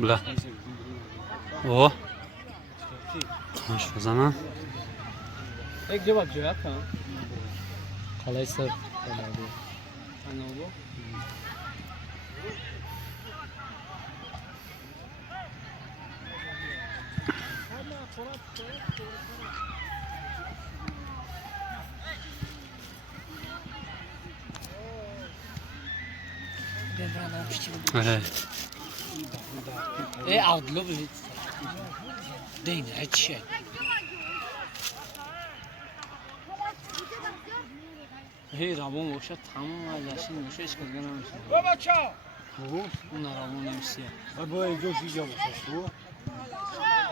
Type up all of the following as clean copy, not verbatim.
بله اوه خوش بزنم یک جواب جواب کنم خالای سر انابو ايه عضلو بيت دين هادشي هي رابون وشت تمام ازشین میشه اشکال نمیشه بچا اون رابون نمیشه با اینجا چی جا باشه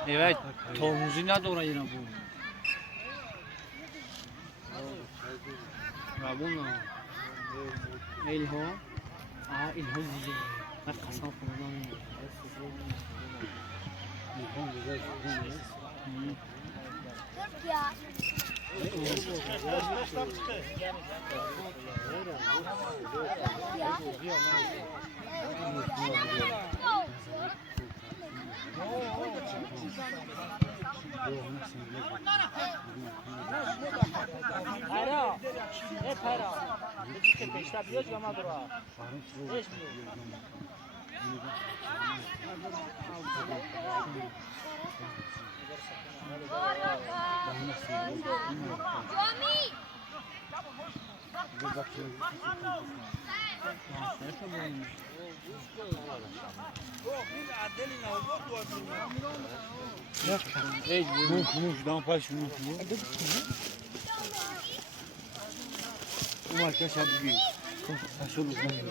ایوه ترمزی نداره این رابون الهام الهام دیگه من قسم خودم Move, dá um passo no uma caixa de vinho. Achou no fundo.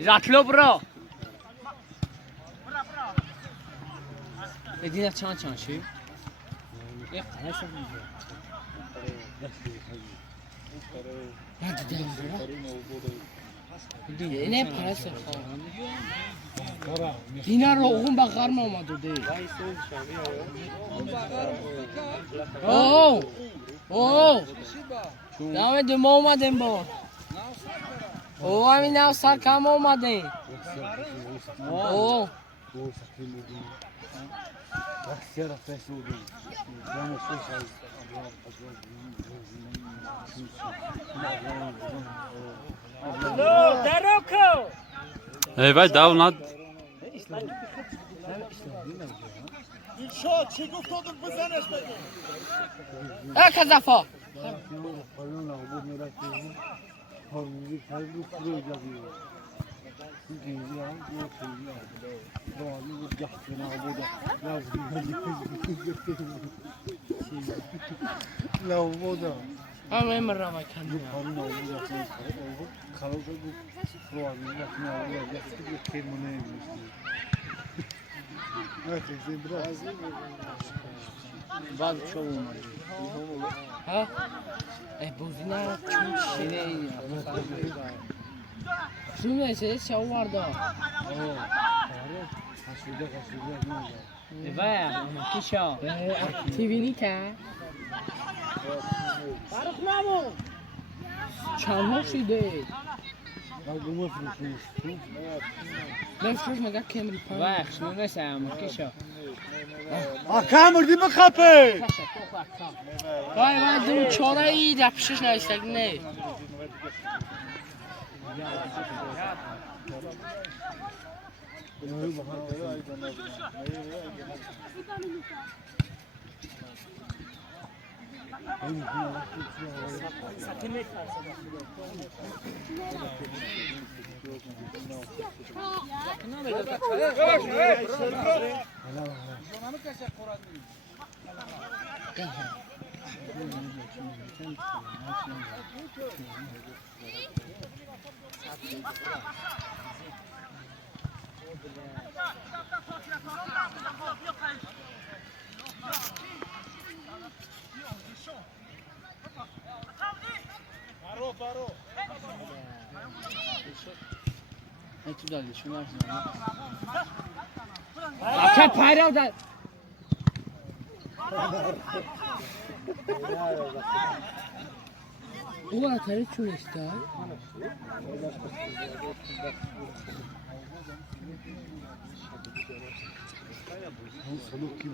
Zatlo bro. Edina çan şey. Ya nasıl biliyor? Ya gidelim bro. Ne parası? Dinar oğlum bakar mı olmadı değil. Oo. Devam de olmadı bu. Oo amin ne sarkam olmadı. Oo. Será festa do vamos fechar No, Daroko! Evet davlat İnşaat çek oturduk bu sene işte. Kazafa. Lavaboda. Ama emre makan. Yukarı lavaboda. Kalıcı bu provadan yapmaya yaptık bir kelime yapmıştı. Evet, sen biraz Bazı çok olmadı. Ha? Bozina çok şey ya. Şu mesele şey vardı. Kaçırdı ne oldu? Vay, kişa. تیوینی که Faruk Mamo. چند شده Ya bu mu fırışmış? نفرش مگه کمری پایین Vay, şunu ne sen, kişa. Hakan vurdu mu kapı? وای وای دو چاره ای در پیشش نایستگ نه Ne tu dali, şunlar اکه پیرو در او اتری چون استا Soluk gibi.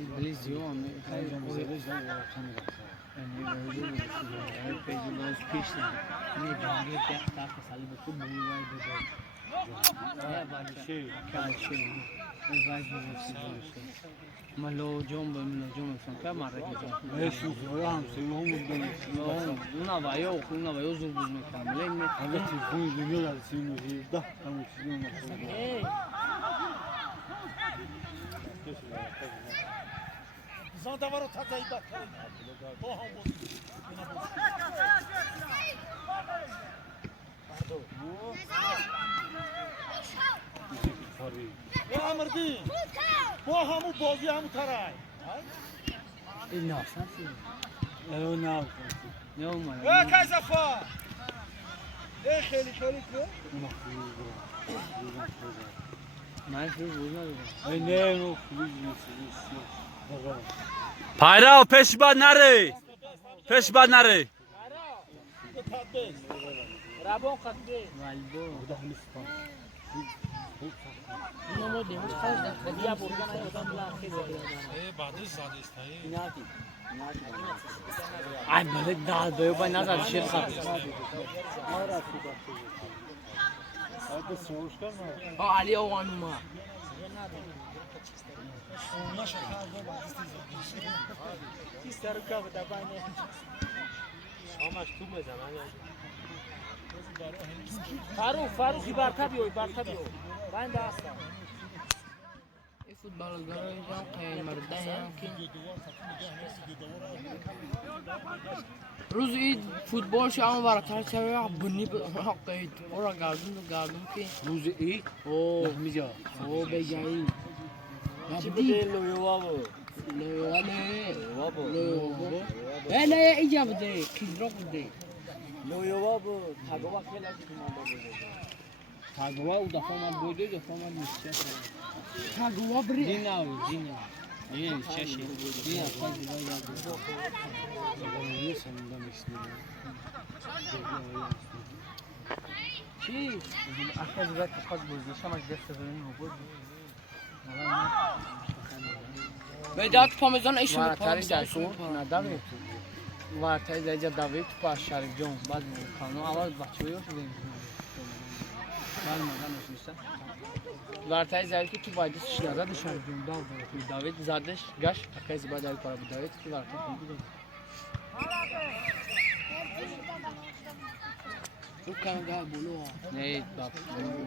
İngiliz diyor ama hayır o yani öyle bir şey. Yani peki biraz pişti. Ne cümle daha kısalı bir şey bu var dedi. Ya bak şey, şey. Vay bu şey. Malo jombo falan kamera gibi. Eşim soyan suyumuz benim. Una va yo zurdu mu kamle mi? Evet, bu yüzüyorlar suyumuzu da tamam suyumuz. Zandavaro Tazaiba. Ya Amardi. Bu hamu bozi hamu taray. Ne olsan? Evet, ne yapalım? Ne olmalı? Ya Kayzafa. Kheli ko. Nice vurma. Ay ne o kılıcı. Payra peşba nere? Peşba nere? Rabon qadde. Valbo. نمو دیمش خرج Ya burgan ay odam bilan Ay balık daha böyle bana nazar bir şey satıyor. Hadi soğuşkan mı? علی اوان ما Faruk barta biyo. Ben de hasta. فوتبالگرای جام قیل مرده هم که روز اید فوتبال شو اما براتر چه بنی قید اورا گردم که Ruzi iyi. او Mica. او بگایی Ki bu değil o yuva bu. لیواله Yuva bu. نه نه ایجاب ده کیزرو ده Lo yuva bu. Tago bak hele تاگوا او دفعه من بوده دفعه من میشه تاگوا بری Dina o dina. Dina çeşi. Dina fazla ya. Niye sonundan istiyorum? Ki akaz ve kafaz bozuyor. Şamak deste verin o bozuyor. بدات پامیزان ایشون Varatari پامیزان dersi na davet. Varatari derece davet pa Şarif John. Baz mı kanun avaz bakıyor şu benim. Baz mı kanun işte. Varatari dersi ki tu bayda şişlerde dışarı John davet zadeş gaş akaz badal para bu davet ki varatari kondu. او کنگاه بلو Ne bak.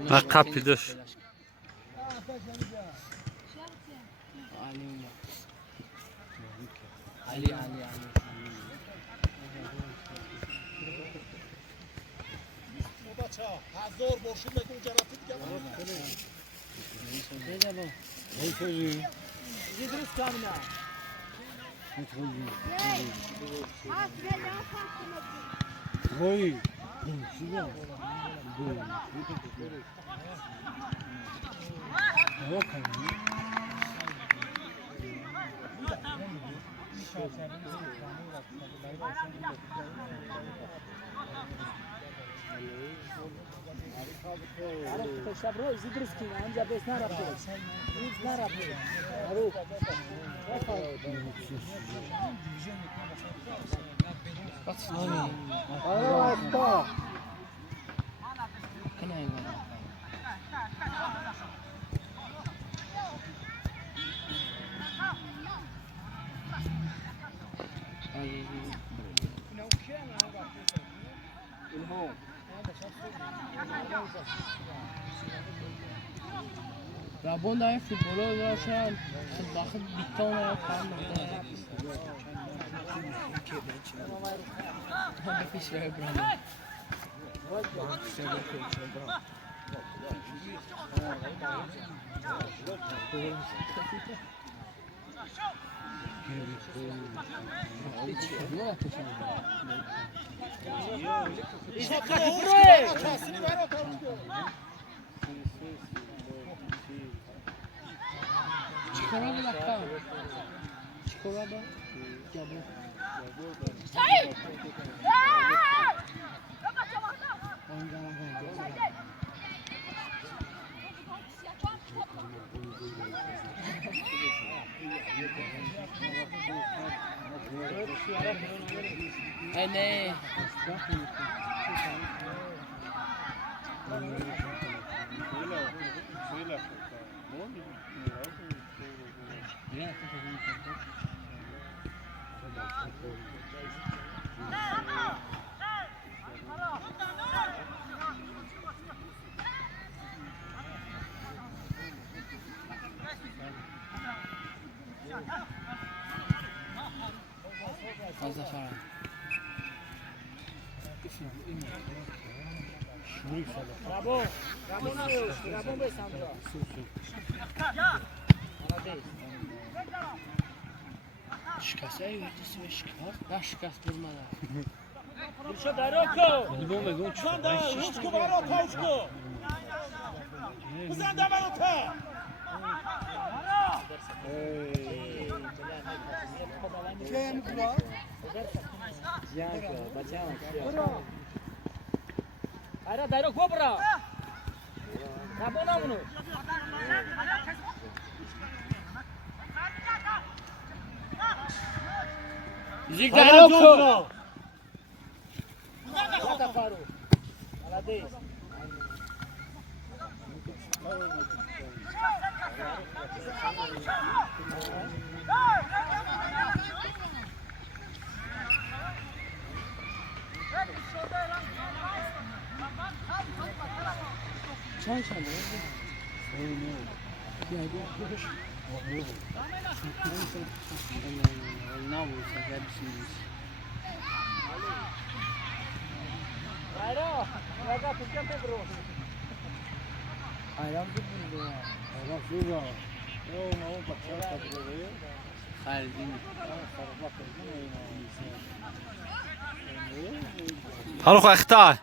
Ha kapıdır. Ali. Bacha, hazor boşu me kunjarafit gel. Ne söylüyorsun? Gidiriz kamina. Oy. رابون دای فوتبال داشتن باخت بیتون یا کام نمی‌کنه. بفیش رای برام. Çikolata da kal. Çikolata. Gel. Ne? Fazla fara. Bravo. Bravo na już. Bravo be Sandro. Şikası yürütüsü ve şikast. Ben şikast durmadan. Kurşa Daroko. Zanda, Uçku var o Uçku. Zanda var o ta. Kim var? Ayra Daroko bra. Bravo na bunu. Zigaroko. Zanda Faru. Молодец. Çay çaldı. Ayra. Raga punya Pedro. Ayran tutmuyor ya. Hayır değil mi? Hallo اختار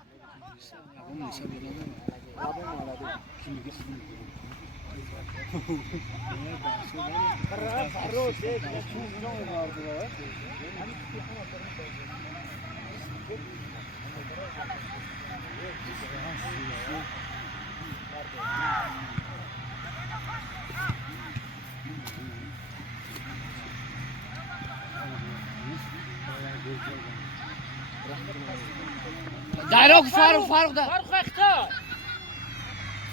Darok Faruk da. Faruk اختار.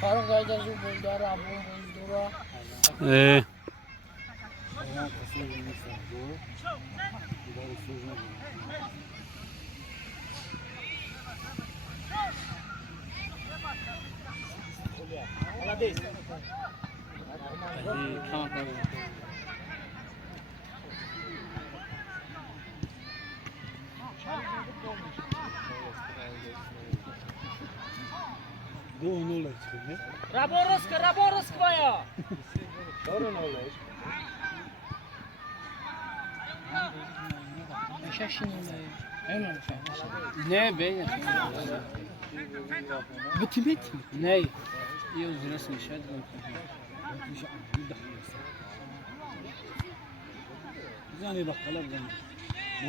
Faruk da da zu buldu Rabbim buldu. Молодец. Tamam. Рабороска моя. Şaşınıyorum. Aynen. Ne be? Bitimit mi? Ne? İyi uzunasın işe. Yani bak kalan yani.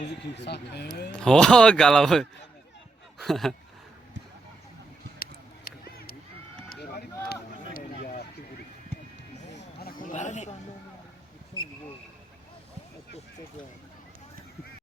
Müzik kimse. O galavı.